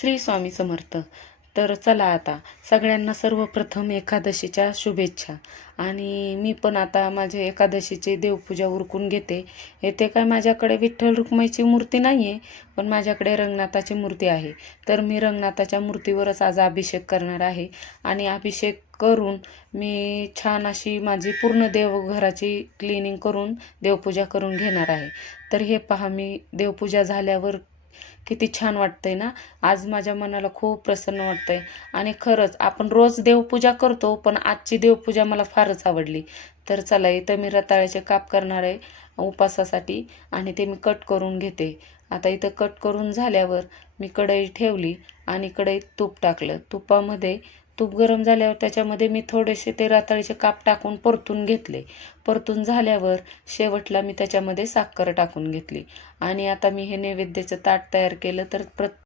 श्री स्वामी समर्थ. तर चला आता सगळ्यांना सर्वप्रथम एकादशीच्या शुभेच्छा. आणि मी पण आता माझे एकादशीची देवपूजा उरकून घेते. येथे काय माझ्याकडे विठ्ठल रुक्माईची मूर्ती नाही आहे, पण माझ्याकडे रंगनाथाची मूर्ती आहे. तर मी रंगनाथाच्या मूर्तीवरच आज अभिषेक करणार आहे. आणि अभिषेक करून मी छान अशी माझी पूर्ण देवघराची क्लिनिंग करून देवपूजा करून घेणार आहे. तर हे पहा, मी देवपूजा झाल्यावर किती छान वाटतंय ना. आज माझ्या मनाला खूप प्रसन्न वाटतंय. आणि खरंच आपण रोज देवपूजा करतो, पण आजची देवपूजा मला फारच आवडली. तर चला, इथं मी रताळ्याचे काप करणार आहे उपासासाठी, आणि ते मी कट करून घेते. आता इथं कट करून झाल्यावर मी कढई ठेवली आणि कढईत तूप टाकलं. तुपामध्ये तूप गरम झाल्यावर त्याच्यामध्ये मी थोडेसे ते रताळीचे काप टाकून परतून घेतले. परतून झाल्यावर शेवटला मी त्याच्यामध्ये साखर टाकून घेतली. आणि आता मी हे नैवेद्याचं ताट तयार केलं. तर